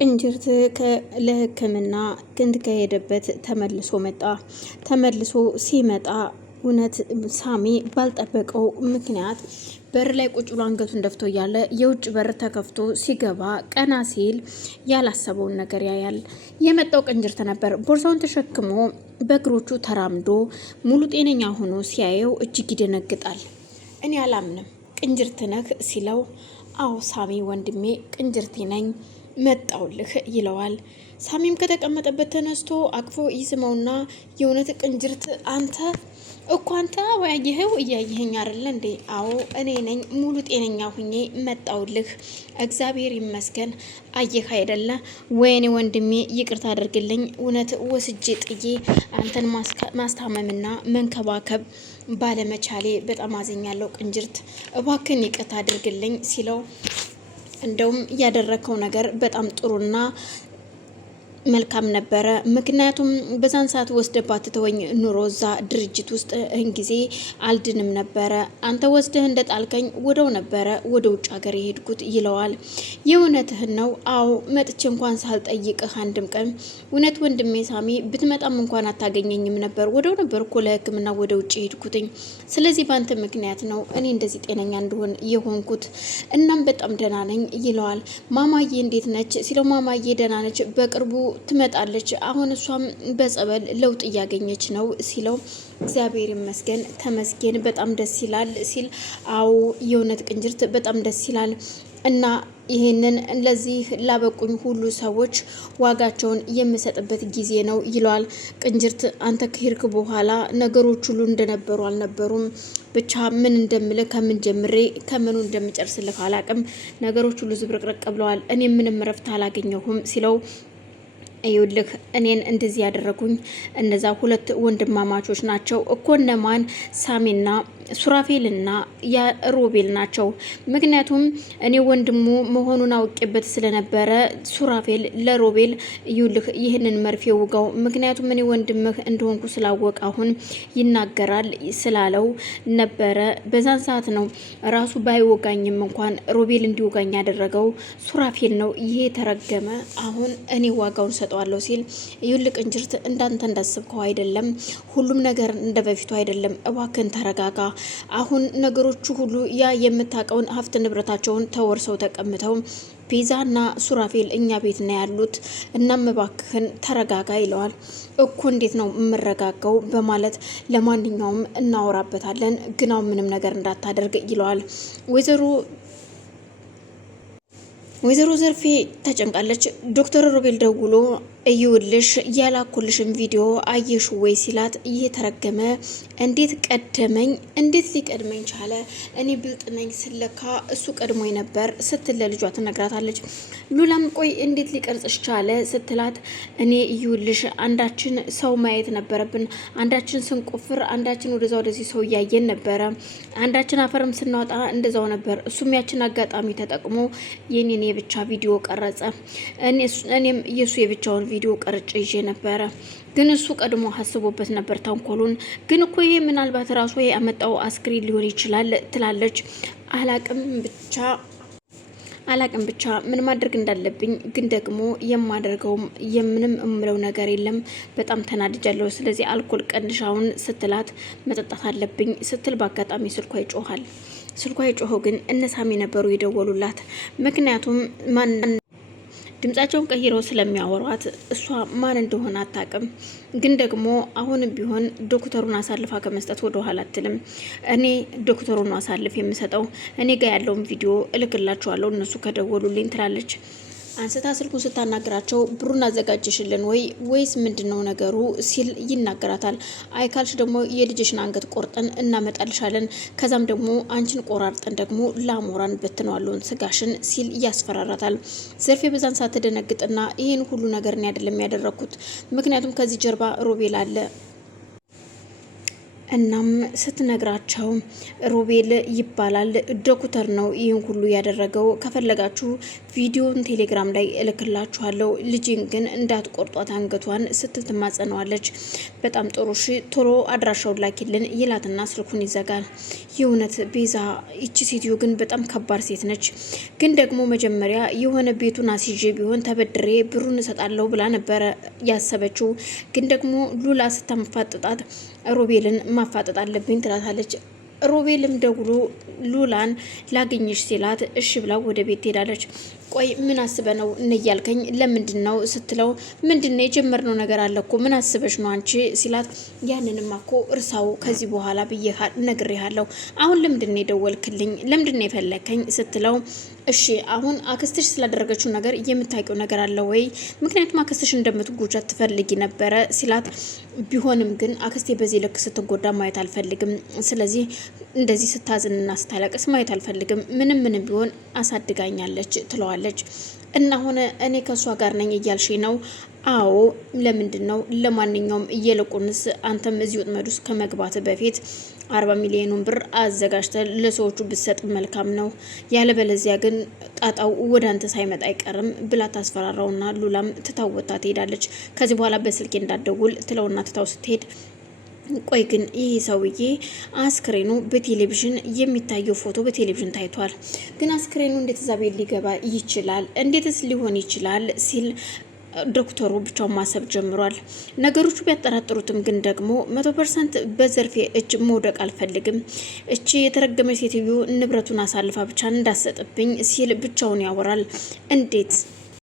ቅንጅርት ለሕክምና ክንድ ከሄደበት ተመልሶ መጣ። ተመልሶ ሲመጣ እውነት ሳሚ ባልጠበቀው ምክንያት በር ላይ ቁጭ ብሎ አንገቱን ደፍቶ እያለ የውጭ በር ተከፍቶ ሲገባ ቀና ሲል ያላሰበውን ነገር ያያል። የመጣው ቅንጅርት ነበር። ቦርሳውን ተሸክሞ በእግሮቹ ተራምዶ ሙሉ ጤነኛ ሆኖ ሲያየው እጅግ ይደነግጣል። እኔ አላምንም ቅንጅርት ነህ ሲለው፣ አዎ ሳሚ ወንድሜ ቅንጅርቴ ነኝ መጣውልህ ይለዋል። ሳሚም ከተቀመጠበት ተነስቶ አቅፎ ይስመውና የእውነት ቅንጅርት አንተ ወያየኸው እያየኸኝ አይደለ እንዴ? አዎ እኔ ነኝ ሙሉ ጤነኛ ሁኜ መጣውልህ እግዚአብሔር ይመስገን። አየህ አይደለ ወይኔ ወንድሜ ይቅርታ አድርግልኝ፣ እውነት ወስጄ ጥዬ አንተን ማስታመምና መንከባከብ ባለመቻሌ በጣም አዝኛለሁ ቅንጅርት፣ እባክን ይቅርታ አድርግልኝ ሲለው፣ እንደውም ያደረከው ነገር በጣም ጥሩና መልካም ነበረ። ምክንያቱም በዛን ሰዓት ወስደባት ተወኝ ኑሮ እዛ ድርጅት ውስጥ እህን ጊዜ አልድንም ነበረ። አንተ ወስደህ እንደጣልከኝ ወደው ነበረ ወደ ውጭ ሀገር የሄድኩት ይለዋል። የእውነትህን ነው? አዎ መጥቼ እንኳን ሳልጠይቅህ አንድም ቀን እውነት ወንድሜ ሳሚ ብትመጣም እንኳን አታገኘኝም ነበር። ወደው ነበር እኮ ለሕክምና ወደ ውጭ የሄድኩትኝ። ስለዚህ በአንተ ምክንያት ነው እኔ እንደዚህ ጤነኛ እንደሆን የሆንኩት። እናም በጣም ደህና ነኝ ይለዋል። ማማዬ እንዴት ነች ሲለው፣ ማማዬ ደህና ነች፣ በቅርቡ ትመጣለች። አሁን እሷም በጸበል ለውጥ እያገኘች ነው ሲለው፣ እግዚአብሔር ይመስገን ተመስገን፣ በጣም ደስ ይላል ሲል፣ አዎ የእውነት ቅንጅርት በጣም ደስ ይላል እና ይሄንን ለዚህ ላበቁኝ ሁሉ ሰዎች ዋጋቸውን የምሰጥበት ጊዜ ነው ይለዋል። ቅንጅርት አንተ ከሄድክ በኋላ ነገሮች ሁሉ እንደነበሩ አልነበሩም። ብቻ ምን እንደምልህ ከምን ጀምሬ ከምኑ እንደምጨርስልህ አላቅም። ነገሮች ሁሉ ዝብርቅርቅ ብለዋል። እኔ ምንም እረፍት አላገኘሁም ሲለው፣ ይኸውልህ እኔን እንደዚህ ያደረጉኝ እነዛ ሁለት ወንድማማቾች ናቸው እኮ። እነማን? ሳሚና ሱራፌልና ሮቤል ናቸው። ምክንያቱም እኔ ወንድሙ መሆኑን አውቄበት ስለነበረ ሱራፌል ለሮቤል ይኸውልህ ይህንን መርፌ ውጋው፣ ምክንያቱም እኔ ወንድምህ እንደሆንኩ ስላወቅ አሁን ይናገራል ስላለው ነበረ። በዛን ሰዓት ነው ራሱ ባይወጋኝም እንኳን ሮቤል እንዲወጋኝ ያደረገው ሱራፌል ነው። ይሄ ተረገመ። አሁን እኔ ዋጋውን ሰጠዋለሁ ሲል፣ ይኸውልህ ቅንጅርት እንዳንተ እንዳስብከው አይደለም፣ ሁሉም ነገር እንደ በፊቱ አይደለም። እባክህን ተረጋጋ። አሁን ነገሮቹ ሁሉ ያ የምታውቀውን ሀብት ንብረታቸውን ተወርሰው ተቀምጠው ቤዛና ሱራፌል እኛ ቤት ነው ያሉት። እናም እባክህን ተረጋጋ ይለዋል። እኮ እንዴት ነው የምረጋጋው በማለት ለማንኛውም እናወራበታለን፣ ግን አሁን ምንም ነገር እንዳታደርግ ይለዋል። ወይዘሮ ዘርፌ ተጨንቃለች። ዶክተር ሮቤል ደውሎ እይውልሽ ያላኩልሽን ቪዲዮ አየሽ ወይ ሲላት፣ እየተረገመ እንዴት ቀደመኝ? እንዴት ሊቀድመኝ ቻለ? እኔ ብልጥ ነኝ ስለካ እሱ ቀድሞኝ ነበር ስትል ለልጇ ትነግራታለች። ሉላም ቆይ እንዴት ሊቀርጽሽ ቻለ ስትላት፣ እኔ እይውልሽ አንዳችን ሰው ማየት ነበረብን። አንዳችን ስንቆፍር አንዳችን ወደዛ ወደዚህ ሰው እያየን ነበረ። አንዳችን አፈርም ስናወጣ እንደዛው ነበር። እሱም ያችን አጋጣሚ ተጠቅሞ የኔን የብቻ ቪዲዮ ቀረጸ። እኔም የሱ የብቻውን ቪዲዮ ቀርጬ ይዤ ነበረ። ግን እሱ ቀድሞ ሀስቦበት ነበር ተንኮሉን። ግን እኮ ይሄ ምናልባት ራሱ ያመጣው አስክሬን ሊሆን ይችላል ትላለች። አላቅም ብቻ ምን ማድረግ እንዳለብኝ ግን ደግሞ የማደርገውም የምንም እምለው ነገር የለም። በጣም ተናድጃለሁ። ስለዚህ አልኮል ቀንሻውን ስትላት መጠጣት አለብኝ ስትል በአጋጣሚ ስልኳ ይጮሃል። ስልኳ የጮኸው ግን እነሳሚ ነበሩ የደወሉላት። ምክንያቱም ድምጻቸውን ቀይረው ስለሚያወሯት እሷ ማን እንደሆነ አታውቅም። ግን ደግሞ አሁንም ቢሆን ዶክተሩን አሳልፋ ከመስጠት ወደ ኋላ አትልም። እኔ ዶክተሩን አሳልፍ የምሰጠው እኔ ጋር ያለውን ቪዲዮ እልክላችኋለሁ እነሱ ከደወሉልኝ ትላለች። አንስታ ስልኩን ስታናግራቸው ብሩን አዘጋጀሽልን ወይስ ምንድነው ነገሩ ሲል ይናገራታል። አይካልሽ ደግሞ የልጅሽን አንገት ቆርጠን እናመጣልሻለን፣ ከዛም ደግሞ አንቺን ቆራርጠን ደግሞ ላሞራን በትነዋለን ስጋሽን ሲል ያስፈራራታል። ዘርፌ በዛን ሰዓት ተደነግጥና ይሄን ሁሉ ነገር እኔ አይደለም ያደረኩት፣ ምክንያቱም ከዚህ ጀርባ ሮቤል አለ። እናም ስትነግራቸው ሮቤል ይባላል ዶክተር ነው ይህን ሁሉ ያደረገው፣ ከፈለጋችሁ ቪዲዮን ቴሌግራም ላይ እልክላችኋለሁ፣ ልጅን ግን እንዳትቆርጧት አንገቷን ስትል ትማጸነዋለች። በጣም ጥሩ እሺ፣ ቶሎ አድራሻውን ላኪልን ይላትና ስልኩን ይዘጋል። የእውነት ቤዛ ይቺ ሴትዮ ግን በጣም ከባድ ሴት ነች። ግን ደግሞ መጀመሪያ የሆነ ቤቱን አስይዤ ቢሆን ተበድሬ ብሩን እሰጣለሁ ብላ ነበረ ያሰበችው። ግን ደግሞ ሉላ ስታመፋጥጣት ሮቤልን ማፋጠጥ አለብኝ ትላታለች። ሮቤልም ደውሎ ሉላን ላገኝሽ ሲላት እሺ ብላ ወደ ቤት ትሄዳለች። ቆይ ምን አስበ ነው እንያልከኝ ለምንድን ነው ስትለው፣ ምንድነው የጀመርነው ነገር አለ እኮ ምን አስበሽ ነው አንቺ ሲላት፣ ያንንማ እኮ እርሳው ከዚህ በኋላ ብዬ ነግሬሃለሁ። አሁን ለምንድነው የደወልክልኝ ለምንድነው የፈለከኝ ስትለው፣ እሺ አሁን አክስትሽ ስላደረገችው ነገር የምታውቂው ነገር አለ ወይ? ምክንያቱም አክስትሽ እንደምትጎጃት ትፈልጊ ነበረ ሲላት፣ ቢሆንም ግን አክስቴ በዚህ ልክ ስትጎዳ ማየት አልፈልግም። ስለዚህ እንደዚህ ስታዝንና ስታለቅስ ማየት አልፈልግም። ምንም ቢሆን አሳድጋኛለች ትለዋለች። እና ሆነ እኔ ከሷ ጋር ነኝ እያልሽ ነው? አዎ ለምንድን ነው? ለማንኛውም እየለቁንስ አንተም እዚህ ወጥመድ ውስጥ ከመግባት በፊት 40 ሚሊዮኑን ብር አዘጋጅተ ለሰዎቹ ብትሰጥ መልካም ነው። ያለበለዚያ ግን ጣጣው ወደ አንተ ሳይመጣ አይቀርም ብላ ታስፈራራውና ሉላም ትታወታ ትሄዳለች። ከዚህ በኋላ በስልኬ እንዳትደውል ትለውና ትታው ስትሄድ፣ ቆይ ግን ይህ ሰውዬ አስክሬኑ በቴሌቪዥን የሚታየው ፎቶ በቴሌቪዥን ታይቷል። ግን አስክሬኑ እንዴት እዛ ቤት ሊገባ ይችላል? እንዴትስ ሊሆን ይችላል? ሲል ዶክተሩ ብቻውን ማሰብ ጀምሯል። ነገሮቹ ቢያጠራጥሩትም ግን ደግሞ 100% በዘርፌ እጅ መውደቅ አልፈልግም። እቺ የተረገመች ሴትዮ ንብረቱን አሳልፋ ብቻ እንዳሰጥብኝ ሲል ብቻውን ያወራል። እንዴት